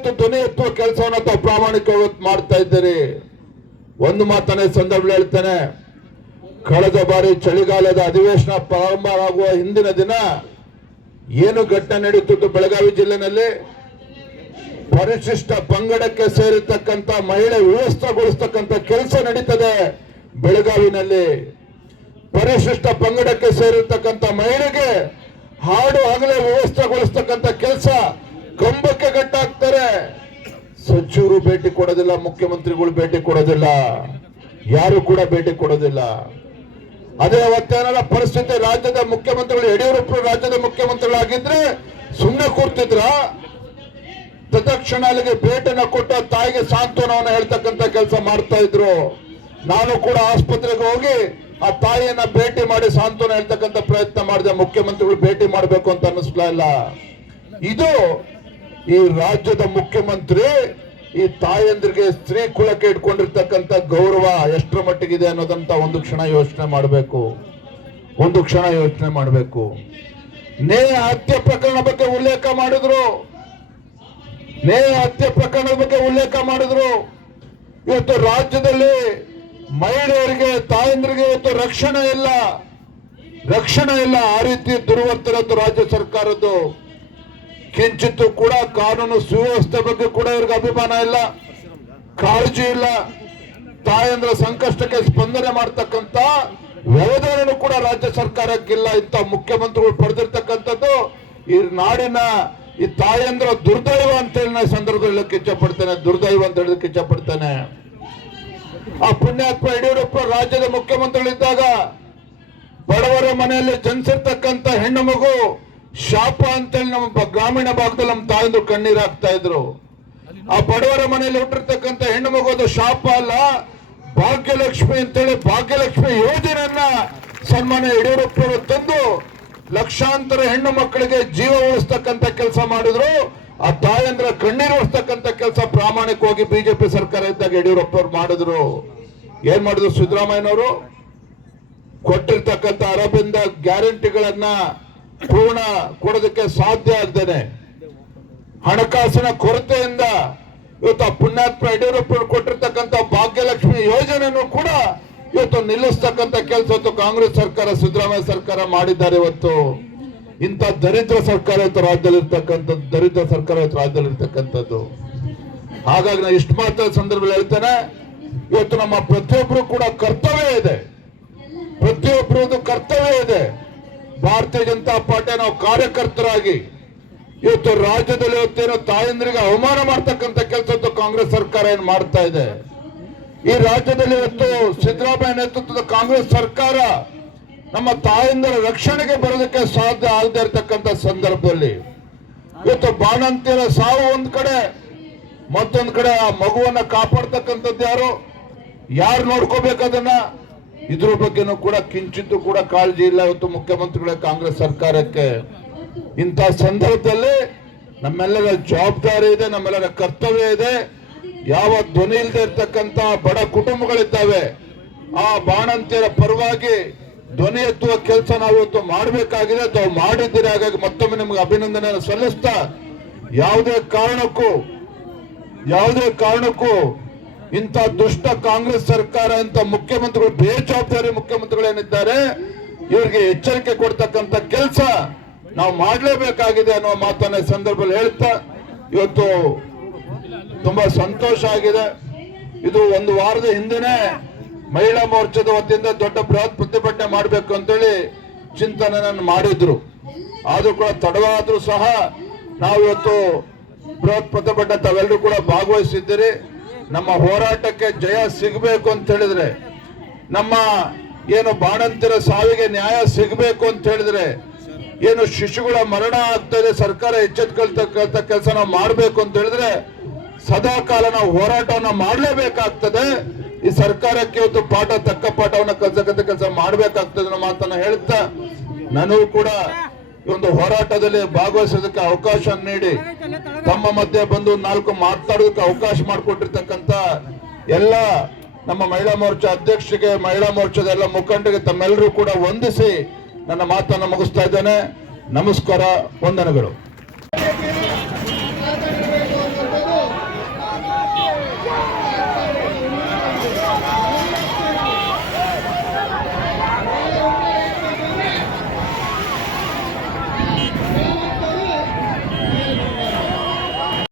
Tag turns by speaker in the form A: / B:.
A: ಇವತ್ತು ಧ್ವನಿ ಎತ್ತುವ ಕೆಲಸವನ್ನು ತಾವು ಪ್ರಾಮಾಣಿಕವಾಗಿ ಮಾಡ್ತಾ ಇದ್ದೀರಿ. ಒಂದು ಮಾತನೇ ಸಂದರ್ಭ ಹೇಳ್ತೇನೆ. ಕಳೆದ ಬಾರಿ ಚಳಿಗಾಲದ ಅಧಿವೇಶನ ಪ್ರಾರಂಭ ಆಗುವ ಹಿಂದಿನ ದಿನ ಏನು ಘಟನೆ ನಡೆಯುತ್ತಿತ್ತು ಬೆಳಗಾವಿ ಜಿಲ್ಲೆನಲ್ಲಿ? ಪರಿಶಿಷ್ಟ ಪಂಗಡಕ್ಕೆ ಸೇರಿರ್ತಕ್ಕಂಥ ಮಹಿಳೆ ವ್ಯವಸ್ಥೆಗೊಳಿಸ್ತಕ್ಕಂಥ ಕೆಲಸ ನಡೀತದೆ ಬೆಳಗಾವಿನಲ್ಲಿ. ಪರಿಶಿಷ್ಟ ಪಂಗಡಕ್ಕೆ ಸೇರಿರ್ತಕ್ಕಂಥ ಮಹಿಳೆಗೆ ಹಾಡು ಆಗಲೇ ವ್ಯವಸ್ಥೆಗೊಳಿಸ್ತಕ್ಕಂಥ ಕೆಲಸ ಕಂಬಕ್ಕೆ ಗಟ್ಟಾಗ್ತಾರೆ ಸಚಿವರು ಭೇಟಿ ಕೊಡೋದಿಲ್ಲ, ಮುಖ್ಯಮಂತ್ರಿಗಳು ಭೇಟಿ ಕೊಡೋದಿಲ್ಲ. ಯಾರು ಕೂಡ ಭೇಟಿ ಕೊಡೋದಿಲ್ಲ. ಅದೇ ಅವತ್ತೇನಾರ ಪರಿಸ್ಥಿತಿ ರಾಜ್ಯದ ಮುಖ್ಯಮಂತ್ರಿಗಳು, ಯಡಿಯೂರಪ್ಪ ರಾಜ್ಯದ ಮುಖ್ಯಮಂತ್ರಿಗಳಾಗಿದ್ರೆ ಸುಮ್ಮನೆ ಕೂರ್ತಿದ್ರ? ತತ್ಕ್ಷಣ ಅಲ್ಲಿಗೆ ಭೇಟಿನ ಕೊಟ್ಟ ತಾಯಿಗೆ ಸಾಂತ್ವನವನ್ನು ಹೇಳ್ತಕ್ಕಂಥ ಕೆಲಸ ಮಾಡ್ತಾ ಇದ್ರು. ನಾನು ಕೂಡ ಆಸ್ಪತ್ರೆಗೆ ಹೋಗಿ ಆ ತಾಯಿಯನ್ನ ಭೇಟಿ ಮಾಡಿ ಸಾಂತ್ವನ ಹೇಳ್ತಕ್ಕಂಥ ಪ್ರಯತ್ನ ಮಾಡಿದೆ. ಮುಖ್ಯಮಂತ್ರಿಗಳು ಭೇಟಿ ಮಾಡಬೇಕು ಅಂತ ಅನ್ನಿಸ್ಲಾ ಇಲ್ಲ. ಇದು ಈ ರಾಜ್ಯದ ಮುಖ್ಯಮಂತ್ರಿ ಈ ತಾಯಂದ್ರಿಗೆ ಸ್ತ್ರೀ ಕುಲಕ್ಕೆ ಇಟ್ಕೊಂಡಿರ್ತಕ್ಕಂಥ ಗೌರವ ಎಷ್ಟರ ಮಟ್ಟಿಗಿದೆ ಅನ್ನೋದಂತ ಒಂದು ಕ್ಷಣ ಯೋಚನೆ ಮಾಡಬೇಕು. ಒಂದು ಕ್ಷಣ ಯೋಚನೆ ಮಾಡಬೇಕು. ನೇಹ ಹತ್ಯೆ ಪ್ರಕರಣ ಬಗ್ಗೆ ಉಲ್ಲೇಖ ಮಾಡಿದ್ರು. ನೇಹ ಹತ್ಯೆ ಪ್ರಕರಣದ ಬಗ್ಗೆ ಉಲ್ಲೇಖ ಮಾಡಿದ್ರು. ಇವತ್ತು ರಾಜ್ಯದಲ್ಲಿ ಮಹಿಳೆಯರಿಗೆ, ತಾಯಂದ್ರಿಗೆ ಇವತ್ತು ರಕ್ಷಣೆ ಇಲ್ಲ. ರಕ್ಷಣೆ ಇಲ್ಲ ಆ ರೀತಿ ದುರ್ವರ್ತನದ್ದು ರಾಜ್ಯ ಸರ್ಕಾರದ್ದು. ಕಿಂಚಿತ್ತು ಕೂಡ ಕಾನೂನು ಸುವ್ಯವಸ್ಥೆ ಬಗ್ಗೆ ಕೂಡ ಇವ್ರಿಗೆ ಅಭಿಮಾನ ಇಲ್ಲ. ಕಾಳಜಿ ಇಲ್ಲ. ತಾಯಂದ್ರ ಸಂಕಷ್ಟಕ್ಕೆ ಸ್ಪಂದನೆ ಮಾಡ್ತಕ್ಕಂತ ವ್ಯವಧಾನನೂ ಕೂಡ ರಾಜ್ಯ ಸರ್ಕಾರಕ್ಕಿಲ್ಲ. ಇಂಥ ಮುಖ್ಯಮಂತ್ರಿಗಳು ಪಡೆದಿರ್ತಕ್ಕಂಥದ್ದು ಈ ನಾಡಿನ ಈ ತಾಯಂದ್ರ ದುರ್ದೈವ ಅಂತ ಹೇಳಿ ನಾ ಸಂದರ್ಭದಲ್ಲಿ ಕಿಚ್ಚ ಇಚ್ಛಪಡ್ತೇನೆ ದುರ್ದೈವ ಅಂತ ಹೇಳಕ್ಕೆ ಇಚ್ಛಪಡ್ತೇನೆ ಆ ಪುಣ್ಯಾತ್ಮ ಯಡಿಯೂರಪ್ಪ ರಾಜ್ಯದ ಮುಖ್ಯಮಂತ್ರಿಗಳಿದ್ದಾಗ ಬಡವರ ಮನೆಯಲ್ಲಿ ಜನಿಸಿರ್ತಕ್ಕಂಥ ಹೆಣ್ಣು ಮಗು ಶಾಪ ಅಂತೇಳಿ ನಮ್ಮ ಗ್ರಾಮೀಣ ಭಾಗದಲ್ಲಿ ನಮ್ಮ ತಾಯಂದ್ರು ಕಣ್ಣೀರ್ ಹಾಕ್ತಾ ಇದ್ರು. ಆ ಬಡವರ ಮನೆಯಲ್ಲಿ ಹುಟ್ಟಿರ್ತಕ್ಕಂಥ ಹೆಣ್ಣು ಮಗು ಅದು ಶಾಪ ಅಲ್ಲ, ಭಾಗ್ಯಲಕ್ಷ್ಮಿ ಅಂತೇಳಿ ಭಾಗ್ಯಲಕ್ಷ್ಮಿ ಯೋಜನೆಯನ್ನ ಸನ್ಮಾನ ಯಡಿಯೂರಪ್ಪರು ತಂದು ಲಕ್ಷಾಂತರ ಹೆಣ್ಣು ಮಕ್ಕಳಿಗೆ ಜೀವ ಉಳಿಸ್ತಕ್ಕಂಥ ಕೆಲಸ ಮಾಡಿದ್ರು. ಆ ತಾಯಂದ್ರ ಕಣ್ಣೀರು ಉಳಿಸ್ತಕ್ಕಂಥ ಕೆಲಸ ಪ್ರಾಮಾಣಿಕವಾಗಿ ಬಿಜೆಪಿ ಸರ್ಕಾರ ಇದ್ದಾಗ ಯಡಿಯೂರಪ್ಪ ಮಾಡಿದ್ರು. ಏನ್ ಮಾಡಿದ್ರು ಸಿದ್ದರಾಮಯ್ಯನವರು? ಕೊಟ್ಟಿರ್ತಕ್ಕಂಥ ಅರಬಿಂದ ಗ್ಯಾರಂಟಿಗಳನ್ನ ಪೂರ್ಣ ಕೊಡೋದಕ್ಕೆ ಸಾಧ್ಯ ಆಗ್ತದೆ ಹಣಕಾಸಿನ ಕೊರತೆಯಿಂದ ಇವತ್ತು ಪುಣ್ಯಾತ್ಮ ಯಡಿಯೂರಪ್ಪ ಕೊಟ್ಟಿರ್ತಕ್ಕಂಥ ಭಾಗ್ಯಲಕ್ಷ್ಮಿ ಯೋಜನೆಯನ್ನು ಕೂಡ ಇವತ್ತು ನಿಲ್ಲಿಸ್ತಕ್ಕಂಥ ಕೆಲಸ ಇವತ್ತು ಕಾಂಗ್ರೆಸ್ ಸರ್ಕಾರ, ಸಿದ್ದರಾಮಯ್ಯ ಸರ್ಕಾರ ಮಾಡಿದ್ದಾರೆ ಇವತ್ತು. ಇಂಥ ದರಿದ್ರ ಸರ್ಕಾರ ಇವತ್ತು ರಾಜ್ಯದಲ್ಲಿ ಇರ್ತಕ್ಕಂಥದ್ದು ದರಿದ್ರ ಸರ್ಕಾರ ಇವತ್ತು ರಾಜ್ಯದಲ್ಲಿ ಹಾಗಾಗಿ ನಾನು ಇಷ್ಟು ಮಾತ್ರ ಸಂದರ್ಭದಲ್ಲಿ ಹೇಳ್ತೇನೆ. ಇವತ್ತು ನಮ್ಮ ಪ್ರತಿಯೊಬ್ಬರು ಕೂಡ ಕರ್ತವ್ಯ ಇದೆ. ಪ್ರತಿಯೊಬ್ಬರದು ಕರ್ತವ್ಯ ಇದೆ. ಭಾರತೀಯ ಜನತಾ ಪಾರ್ಟಿ ನಾವು ಕಾರ್ಯಕರ್ತರಾಗಿ ಇವತ್ತು ರಾಜ್ಯದಲ್ಲಿ ಇವತ್ತೇನು ತಾಯಂದ್ರಿಗೆ ಅವಮಾನ ಮಾಡ್ತಕ್ಕಂಥ ಕೆಲಸ ಕಾಂಗ್ರೆಸ್ ಸರ್ಕಾರ ಏನ್ ಮಾಡ್ತಾ ಇದೆ? ಈ ರಾಜ್ಯದಲ್ಲಿ ಇವತ್ತು ಸಿದ್ದರಾಮಯ್ಯ ನೇತೃತ್ವದ ಕಾಂಗ್ರೆಸ್ ಸರ್ಕಾರ ನಮ್ಮ ತಾಯಂದಿರ ರಕ್ಷಣೆಗೆ ಬರೋದಕ್ಕೆ ಸಾಧ್ಯ ಆಗದೆ ಇರತಕ್ಕಂಥ ಸಂದರ್ಭದಲ್ಲಿ. ಇವತ್ತು ಬಾಣಂತಿಯರ ಸಾವು ಒಂದ್ ಕಡೆ, ಮತ್ತೊಂದ್ ಕಡೆ ಆ ಮಗುವನ್ನ ಕಾಪಾಡ್ತಕ್ಕಂಥದ್ದು ಯಾರು? ಯಾರು ನೋಡ್ಕೋಬೇಕು ಅದನ್ನ? ಇದ್ರ ಬಗ್ಗೆನೂ ಕೂಡ ಕಿಂಚಿತ್ತು ಕೂಡ ಕಾಳಜಿ ಇಲ್ಲ ಇವತ್ತು ಮುಖ್ಯಮಂತ್ರಿಗಳ ಕಾಂಗ್ರೆಸ್ ಸರ್ಕಾರಕ್ಕೆ. ಇಂಥ ಸಂದರ್ಭದಲ್ಲಿ ನಮ್ಮೆಲ್ಲರ ಜವಾಬ್ದಾರಿ ಇದೆ, ನಮ್ಮೆಲ್ಲರ ಕರ್ತವ್ಯ ಇದೆ. ಯಾವ ಧ್ವನಿ ಇಲ್ಲದೆ ಇರ್ತಕ್ಕಂತ ಬಡ ಕುಟುಂಬಗಳಿದ್ದಾವೆ, ಆ ಬಾಣಂತಿಯರ ಪರವಾಗಿ ಧ್ವನಿ ಎತ್ತುವ ಕೆಲಸ ನಾವು ಇವತ್ತು ಮಾಡಬೇಕಾಗಿದೆ. ತಾವು ಮಾಡಿದ್ದೀರಿ, ಹಾಗಾಗಿ ಮತ್ತೊಮ್ಮೆ ನಿಮ್ಗೆ ಅಭಿನಂದನೆ ಸಲ್ಲಿಸ್ತಾ, ಯಾವುದೇ ಕಾರಣಕ್ಕೂ ಯಾವುದೇ ಕಾರಣಕ್ಕೂ ಇಂಥ ದುಷ್ಟ ಕಾಂಗ್ರೆಸ್ ಸರ್ಕಾರ ಅಂತ ಮುಖ್ಯಮಂತ್ರಿಗಳು ಬೇಜವಾಬ್ದಾರಿ ಮುಖ್ಯಮಂತ್ರಿಗಳೇನಿದ್ದಾರೆ, ಇವರಿಗೆ ಎಚ್ಚರಿಕೆ ಕೊಡ್ತಕ್ಕಂಥ ಕೆಲಸ ನಾವು ಮಾಡಲೇಬೇಕಾಗಿದೆ ಅನ್ನೋ ಮಾತನ್ನ ಸಂದರ್ಭದಲ್ಲಿ ಹೇಳ್ತಾ ಇವತ್ತು ತುಂಬಾ ಸಂತೋಷ ಆಗಿದೆ. ಇದು ಒಂದು ವಾರದ ಹಿಂದೆನೆ ಮಹಿಳಾ ಮೋರ್ಚಾದ ವತಿಯಿಂದ ದೊಡ್ಡ ಬೃಹತ್ ಪ್ರತಿಭಟನೆ ಮಾಡಬೇಕು ಅಂತೇಳಿ ಚಿಂತನೆಯನ್ನು ಮಾಡಿದ್ರು. ಆದ್ರೂ ಕೂಡ ತಡವಾದ್ರೂ ಸಹ ನಾವು ಇವತ್ತು ಬೃಹತ್ ಪ್ರತಿಭಟನೆ ತಾವೆಲ್ಲರೂ ಕೂಡ ಭಾಗವಹಿಸಿದ್ದೀರಿ. ನಮ್ಮ ಹೋರಾಟಕ್ಕೆ ಜಯ ಸಿಗಬೇಕು ಅಂತ ಹೇಳಿದ್ರೆ, ನಮ್ಮ ಏನು ಬಾಣಂತಿರ ಸಾವಿಗೆ ನ್ಯಾಯ ಸಿಗಬೇಕು ಅಂತ ಹೇಳಿದ್ರೆ, ಏನು ಶಿಶುಗಳ ಮರಣ ಆಗ್ತದೆ ಸರ್ಕಾರ ಎಚ್ಚೆತ್ಕೊಳ್ತಕ್ಕಂಥ ಕೆಲಸ ನಾವು ಮಾಡಬೇಕು ಅಂತ ಹೇಳಿದ್ರೆ ಸದಾ ಕಾಲ ನಾವು ಹೋರಾಟವನ್ನ ಮಾಡಲೇಬೇಕಾಗ್ತದೆ. ಈ ಸರ್ಕಾರಕ್ಕೆ ಇವತ್ತು ಪಾಠ, ತಕ್ಕ ಪಾಠವನ್ನ ಕಲ್ಸಕ್ಕಂಥ ಕೆಲಸ ಮಾಡಬೇಕಾಗ್ತದೆ ಅನ್ನೋ ಮಾತನ್ನ ಹೇಳ್ತಾ ನನಗೂ ಕೂಡ ಒಂದು ಹೋರಾಟದಲ್ಲಿ ಭಾಗವಹಿಸೋದಕ್ಕೆ ಅವಕಾಶ ನೀಡಿ ತಮ್ಮ ಮಧ್ಯೆ ಬಂದು ನಾಲ್ಕು ಮಾತಾಡೋದಕ್ಕೆ ಅವಕಾಶ ಮಾಡಿಕೊಟ್ಟಿರ್ತಕ್ಕಂಥ ಎಲ್ಲ ನಮ್ಮ ಮಹಿಳಾ ಮೋರ್ಚಾ ಅಧ್ಯಕ್ಷರಿಗೆ, ಮಹಿಳಾ ಮೋರ್ಚಾದ ಎಲ್ಲ ಮುಖಂಡರಿಗೆ ತಮ್ಮೆಲ್ಲರೂ ಕೂಡ ವಂದಿಸಿ ನನ್ನ ಮಾತನ್ನು ಮುಗಿಸ್ತಾ ಇದ್ದೇನೆ. ನಮಸ್ಕಾರ, ವಂದನೆಗಳು.